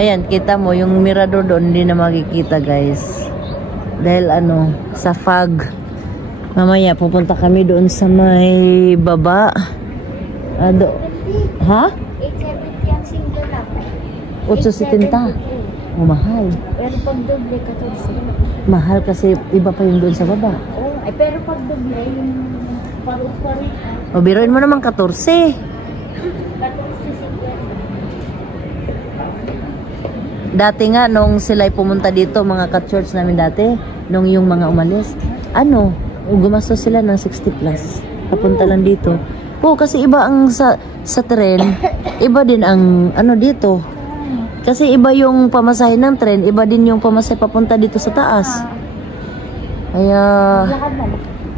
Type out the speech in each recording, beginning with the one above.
Ayan, kita mo, yung mirador doon, hindi na makikita, guys. Dahil ano, sa fog. Mamaya, pupunta kami doon sa may baba. Ha? 870 ang single lang. 870. Oh, mahal. Pero pag doble, 14. Mahal kasi iba pa yung doon sa baba. Oh, ay pero pag doble, yung paru-paru. O, biruin mo naman 14. 14. Dati nga, nung sila'y pumunta dito, mga ka-church namin dati, nung yung mga umalis, ano, gumastos sila ng 60 plus. Papunta lang dito. Oo, kasi iba ang sa tren, iba din ang ano dito. Kasi iba yung pamasahe ng tren, iba din yung pamasahe papunta dito sa taas. Kaya,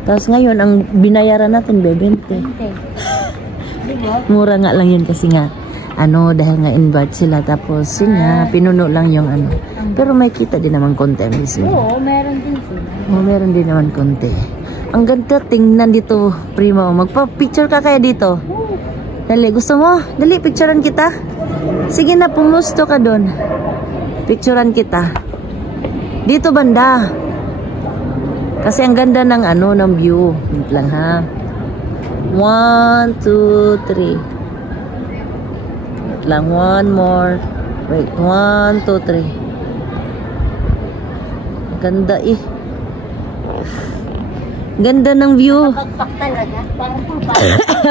tapos ngayon, ang binayaran natin, 20. Mura nga lang yun kasi nga, ano, dahil nga invite sila, tapos yun nga, pinuno lang yung ano. Pero may kita din naman konti mismo. Oo, meron din sila. Oo, meron din naman konti. Ang ganda tingnan dito, Prima. Magpa-picture ka kaya dito? Dali, gusto mo? Dali, picturean kita. Sige na, pumusto ka doon. Picturean kita. Dito banda. Kasi ang ganda ng ano, ng view. Wait lang ha. 1, 2, 3. Lang, one more. Wait, 1, 2, 3. Ganda eh. Ganda ng view. Pagpak talaga.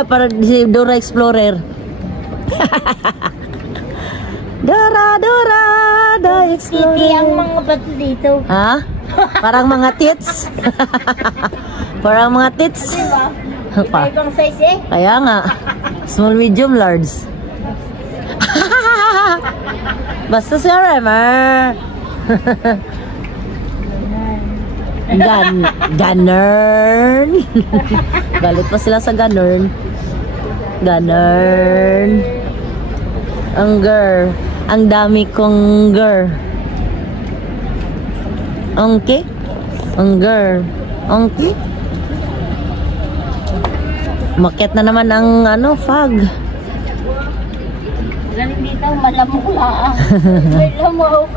Parang si Dora Explorer. Dora the Explorer. Titi ang mga bato dito. Ha? Parang mga tits. Parang mga tits. Diba? Ibang size eh. Kaya nga. Small, medium, large. Basta si Remer. Ganern. Galit pa sila sa ganern. Ganern. Ang girl. Ang dami kong girl. Okay? Ang girl. Okay? Maket na naman ang ano, fog. Galing dito, malamok lang. May lamok.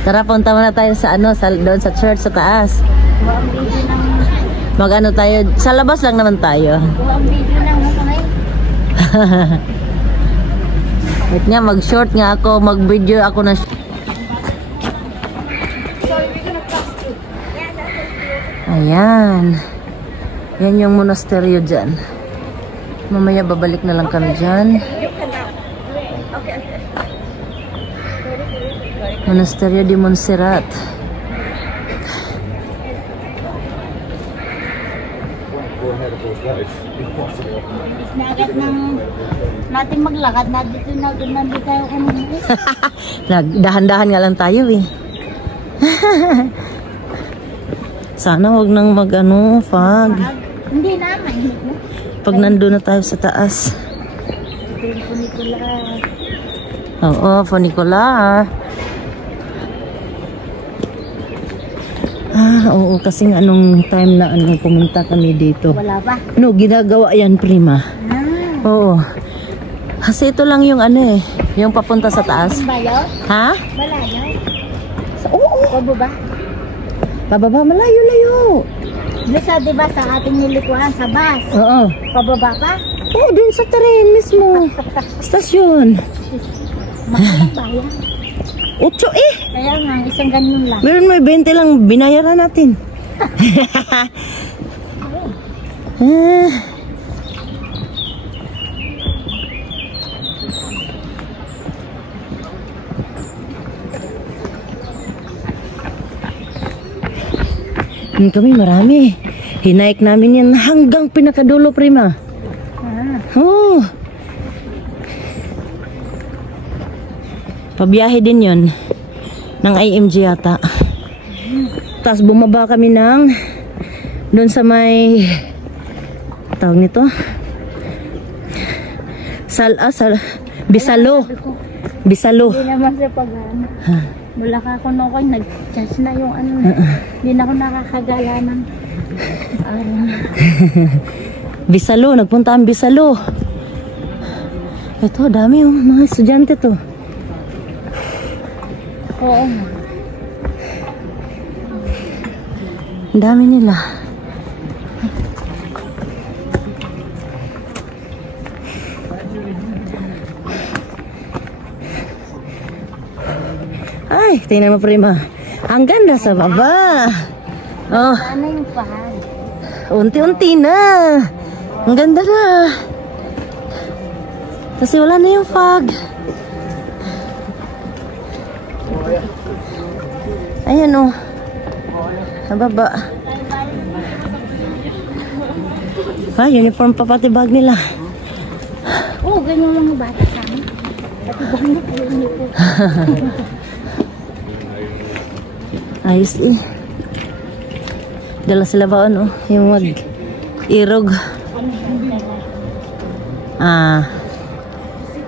Tara, punta muna tayo sa ano, doon sa church sa taas. Buwang video ng... Mag-ano tayo, sa labas lang naman tayo. Buwang video ng nakakay. Wait nga, mag-short nga ako, mag-video ako na. Ayan. Yan yung monasteryo dyan. Mamaya babalik na lang kami dyan. Monasterio de Montserrat. Nagat ng natin maglakad na dito na nandito tayo kanina. Dahan-dahan nga lang tayo eh. Sana wag nang mag-ano, fog. Hindi naman. Pag nandun na tayo sa taas. Funicular. Oo, funicular. Oo, kasi nga anong time na pumunta kami dito. Wala ba? No, ginagawa yan, Prima. Oo. Kasi ito lang yung ano eh, yung papunta sa taas. Bayo? Ha? Malayo? Oo. Pababa? Pababa, malayo-layo. Bisa diba sa ating nilikuan sa bus? Oo. Pababa pa? Oo, dun sa tren mismo. Stasyon. Makalang bayan. 8 eh. Kaya nga, isang ganyan lang. Meron may 20 lang binayaran natin. Kami marami. Hinaik namin yan hanggang pinakadulo, Prima. Oh. Pabiyahe din yun ng IMG yata. Tapos bumaba kami ng doon sa may tawag nito Bisalo. Bisalo. Hindi naman sa pag-ano. Mula ka ako nung nag-charge na yung ano. Hindi na ako nakakagala ng Bisalo. Nagpunta ang Bisalo. Ito, dami yung mga estudyante to. Oo. Ang dami nila. Ay, tingnan mo prima. Ang ganda sa baba. Oh, Ano yung pahal? unti-unti na. Ang ganda na. Kasi wala na yung fog. Ayan oh. Sa baba. Ah, uniform pa pati bag nila. Oo, ganyan lang yung bata sa amin. Pati bangat yun po. Ayos eh. Dala sila ba ano? Yung mag-irog. Ah.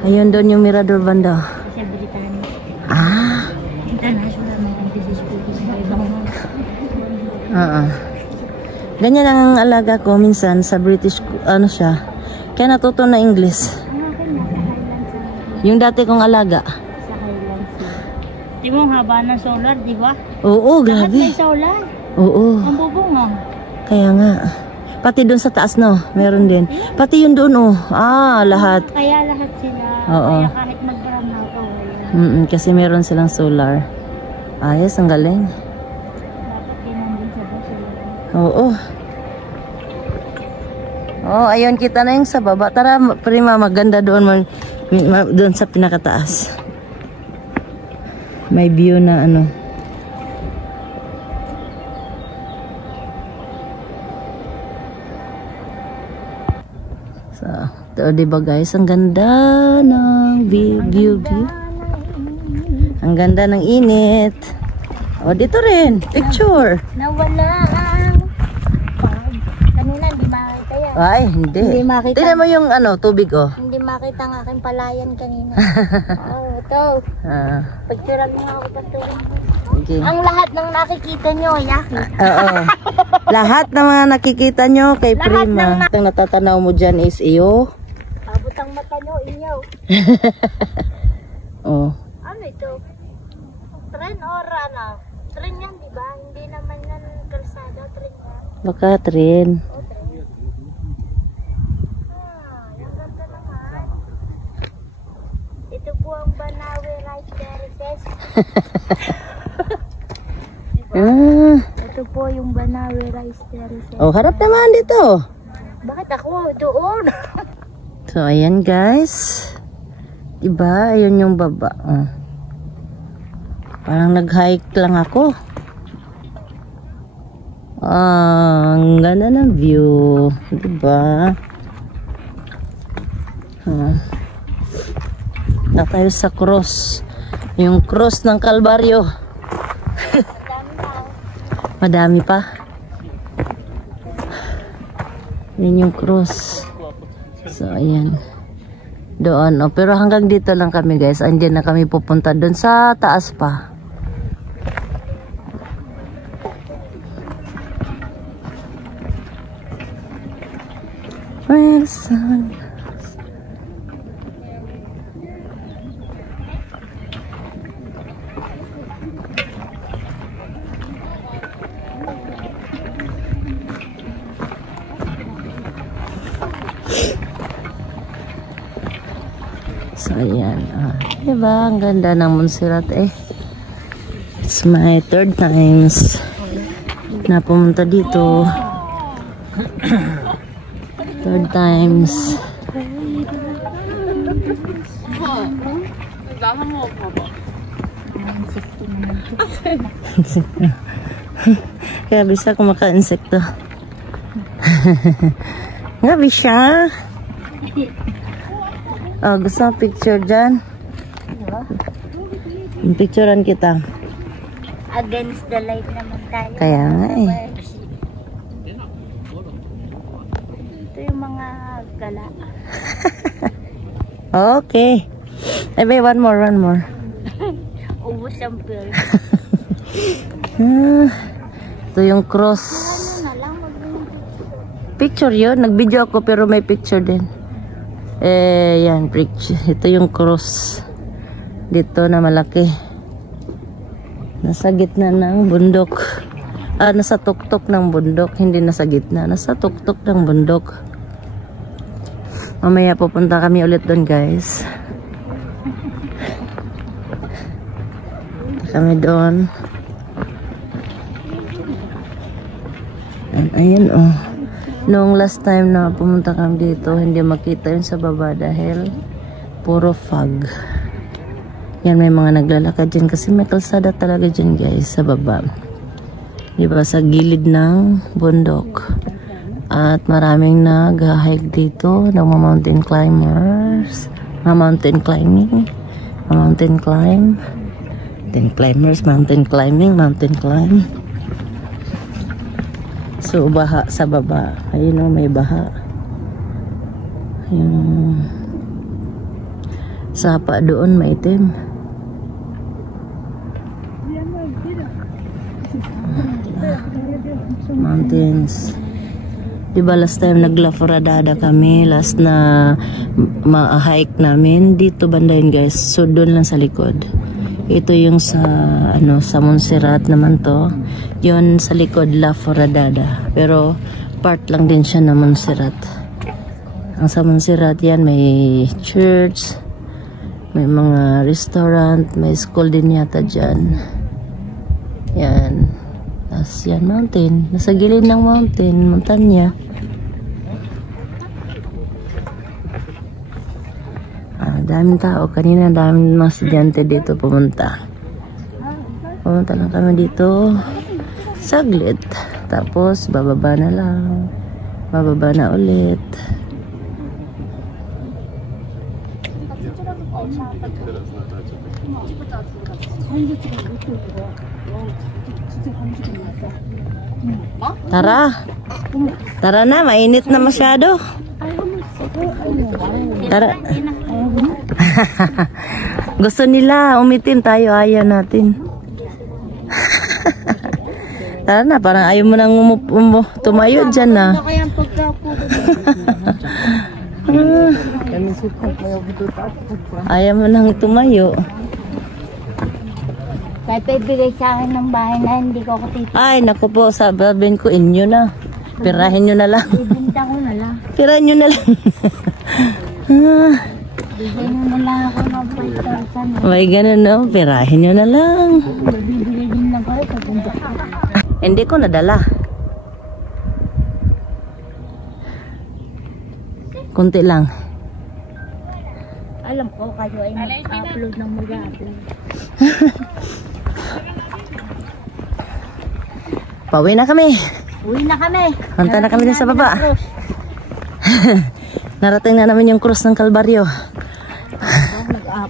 Ayun doon yung Mirador banda. Sa Britanya. Ah. International may anti-disputes sa ibang Ganyan ang alaga ko minsan sa British, ano siya. Kaya natuto na English. Yung dati kong alaga. sa Highlands. Di mo haba ng solar, di ba? Oo, Lahat grabe. may solar. Oo. Ang bubunga. Kaya nga. Pati doon sa taas, no? Meron din. Pati yun doon, oh. Ah, lahat. Kaya lahat sila. Oo. Kaya kahit magbaramaw ka, wala. Kasi meron silang solar. Ayos, ang galing. Dapat ginandun sa basura. Oo. Oh, ayun, kita na yung sa baba. Tara, prima, maganda doon. Doon sa pinakataas. May view na ano. So, ito, diba guys, ang ganda ng view. Ang ganda ng init. O, dito rin, picture. Nawala ang pag. Kanina, hindi makita yan. Ay, hindi. Hindi makita. Tingnan mo yung ano, tubig, oh. Hindi makita ang aking palayan kanina. Ito. Ah, Pagturan mo nga ako pagturan mo. okay. Ang lahat ng nakikita nyo, yaki. Oo. Lahat ng mga nakikita nyo kay Lahat Prima. Ang natatanaw mo dyan is iyo. Abot ang mata nyo, inyo. Oh. Ano ito? Tren or ano? Tren yan, di ba? Hindi naman yan kalsada, tren yan. Baka tren. O, tren. Yung ganda naman. Ito po ang Banawe Rice Terraces. Ah. Ito po yung Banawe Rice Terraces. Oh, harap naman dito. Bakit ako doon? So, ayan guys. Diba? Ayun yung baba. Oh. Parang nag-hike lang ako. Ah, ang ganda ng view. Diba? Na tayo sa cross. Yung cross ng Kalbaryo. Madami pa. Yan yung cross. So, ayan. Doon. Oh. Pero hanggang dito lang kami guys. Hindi na kami pupunta doon sa taas pa. Where's the sun? So, ayan. Diba? Ang ganda ng Montserrat eh. It's my third times na pumunta dito. Third times. Kaya bisa ko maka-insekto. Nga bisa. Oh, gusto mo picture dyan? Picturean kita. Against the light naman tayo. Kaya nga eh. Ito yung mga gala. Okay. Eh, wait, one more. Ubus ang pill. Ito yung cross. Ano na lang, Picture yun. Nag-video ako pero may picture din. Eh, yan. Picture. Ito yung cross. Dito na malaki. Nasa gitna ng bundok. Nasa tuktok ng bundok. Hindi nasa gitna. Nasa tuktok ng bundok. Mamaya pupunta kami ulit doon, guys. Kami doon. Ayan, oh. Noong last time na pumunta kami dito, hindi makita yun sa baba dahil puro fog. Yan, may mga naglalakad dyan kasi may kalsada talaga dyan, guys, sa baba. Diba, sa gilid ng bundok. At maraming nag-hike dito, mountain climbers, mountain climbing, mountain climb, mountain climbers, mountain climbing, mountain climb. So, baha sa baba. Ayun o, may baha. Yung sapa doon, maitim. Mountains. Diba last time nagla Foradada kami, last na ma-hike namin, dito banda yun, guys. So, doon lang sa likod. Ito yung sa sa Montserrat naman to. Yon sa likod La Foradada. Pero part lang din siya ng Montserrat. Ang sa Montserrat yan may church, may mga restaurant, may school din yata dyan. Yan. Tapos yan, mountain. Nasa gilid ng mountain, montanya. Daming tao. Kanina daming mga estudyante dito pumunta. Pumunta lang kami dito saglit. Tapos bababa na lang. Bababa na ulit. Tara. Tara na, mainit na masyado. Tara. Gusto nila umitim, tayo ayaw natin. Tara na, parang ayaw mo nang tumayo dyan na. Ayaw mo nang tumayo. Kahit ibigay sa akin ng bahay na hindi ko katito. Ay, naku po, sabihin ko inyo na. Pirahin nyo na lang. Ibinta ko na lang. Pirahin nyo na lang. Bigyan nyo na lang ako ng 5,000. May ganun, no? Pirahin nyo na lang. Bibigay din lang kayo pag Hindi ko nadala. Kunti lang. alam ko kayo ay mag-upload ng mag-upload. Pauwi na kami. Uwi na kami. Punta na kami din sa baba. Narating na namin yung cross ng Kalbaryo.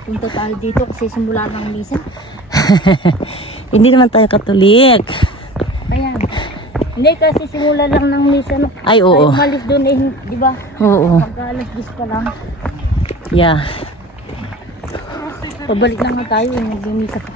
Nag-punta tayo dito kasi simula ng misa. Hindi naman tayo Katolik. Ayan. Hindi kasi simula lang ng misa. No? Ay, oo. Tayo umalis doon eh, di ba? Oo. Pagka alas 10 pa lang. Yeah. Pabalik na nga tayo, nag-misa pa.